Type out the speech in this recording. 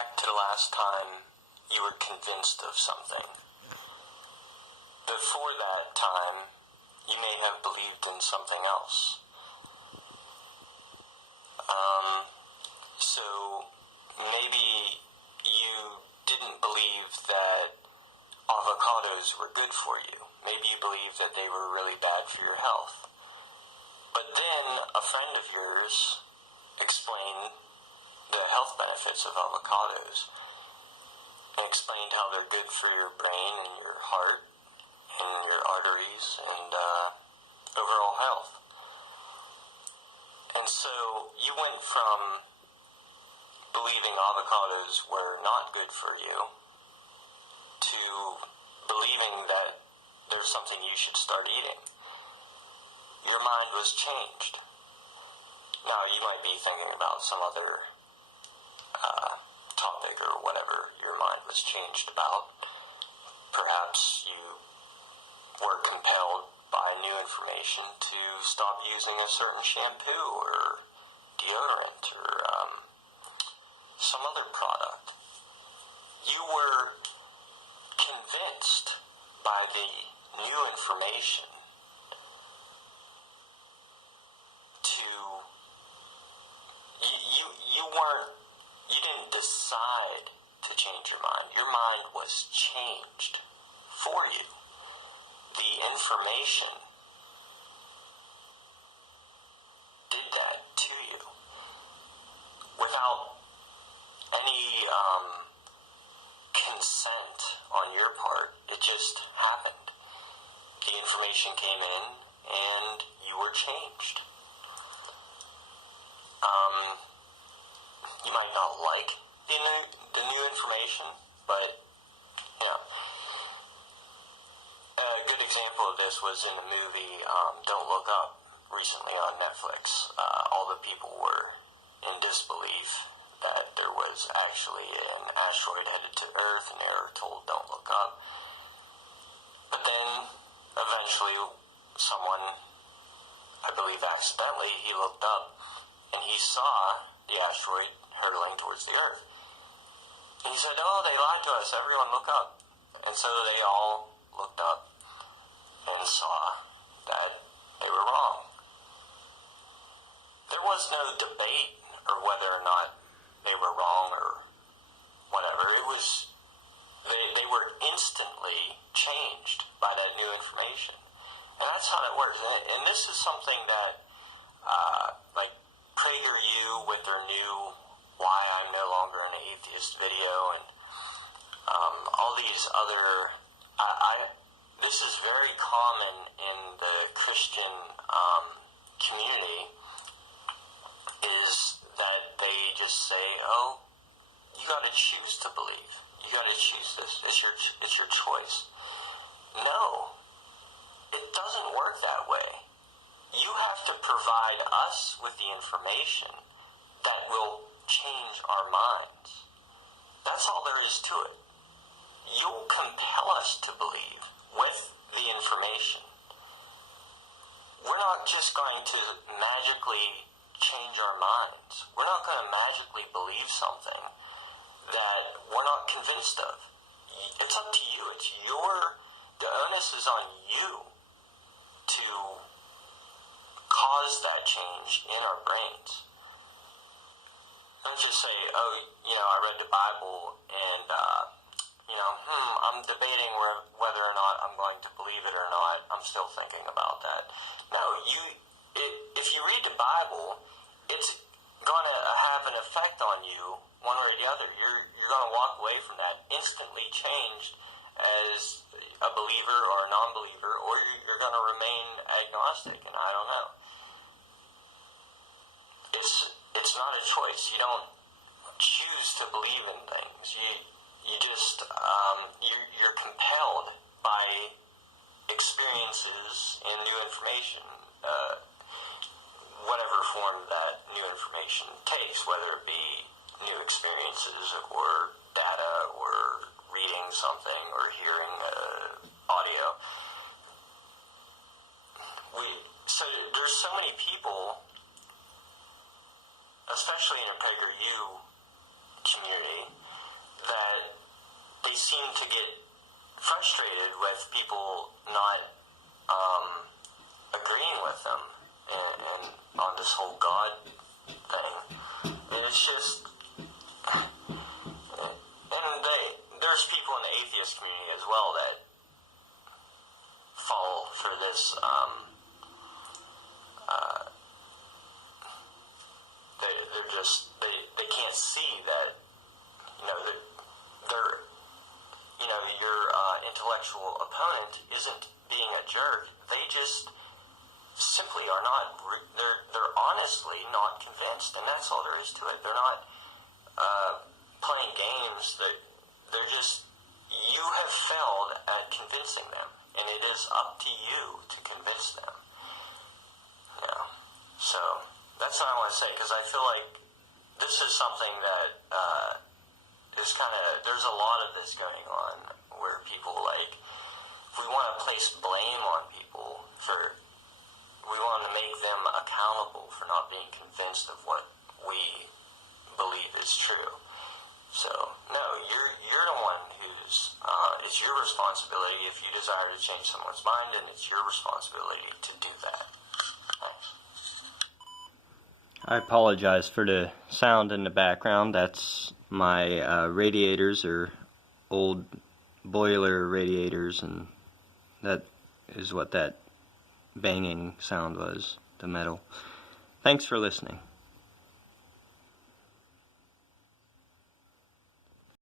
back to the last time you were convinced of something. Before that time, you may have believed in something else. So maybe you didn't believe that avocados were good for you. Maybe you believed that they were really bad for your health. But then a friend of yours explained the health benefits of avocados and explained how they're good for your brain and your heart and your arteries and overall health. And so you went from believing avocados were not good for you to believing that there's something you should start eating. Your mind was changed. Now, you might be thinking about some other topic or whatever your mind was changed about. Perhaps you were compelled by new information to stop using a certain shampoo or deodorant or some other product. You were convinced by the new information to you didn't decide to change your mind. Your mind was changed for you. The information did that to you without any consent on your part. It just happened. The information came in and you were changed. You might not like the new information, but a good example of this was in the movie Don't Look Up recently on Netflix. All the people were in disbelief that there was actually an asteroid headed to Earth, and they were told don't look up. But then eventually someone, I believe accidentally, he looked up and he saw the asteroid hurtling towards the Earth. And he said, "Oh, they lied to us, everyone look up." And so they all looked up and saw that they were wrong. There was no debate or whether or not they were wrong or whatever. It was, they were instantly changed by that new information. And that's how that works. And this is something that, like PragerU with their new Why I'm No Longer an Atheist video and all these other, this is very common in the Christian community, is that they just say, "Oh, you got to choose to believe. You got to choose this. It's your choice." No, it doesn't work that way. You have to provide us with the information that will change our minds. That's all there is to it. You'll compel us to believe with the information. We're not just going to magically change our minds. We're not going to magically believe something that we're not convinced of. It's up to you. The onus is on you to cause that change in our brains. Don't just say, "Oh, I read the Bible and, I'm debating whether or not I'm going to believe it or not. I'm still thinking about that." No, if you read the Bible, it's going to have an effect on you one way or the other. You're going to walk away from that instantly changed as a believer or a non-believer, or you're going to remain agnostic, and I don't know. It's not a choice. You don't choose to believe in things. You just you're compelled by experiences and new information, whatever form that new information takes, whether it be new experiences or data or reading something or hearing audio. So there's so many people, especially in a PragerU community, that they seem to get frustrated with people not agreeing with them and on this whole God thing. And it's just, and there's people in the atheist community as well that fall for this. They're just they can't see that they're your intellectual opponent isn't being a jerk. They just simply are not. They're honestly not convinced, and that's all there is to it. They're not playing games. They're just. You have failed at convincing them, and it is up to you to convince them. So that's what I want to say, because I feel like this is something that is kind of. There's a lot of this going on where people we want to place blame on people for. We want to make them accountable for not being convinced of what we believe is true. So, no, you're the one who's, it's your responsibility if you desire to change someone's mind, and it's your responsibility to do that. Thanks. I apologize for the sound in the background. That's my radiators, or old boiler radiators, and that is what that banging sound was, the metal. Thanks for listening.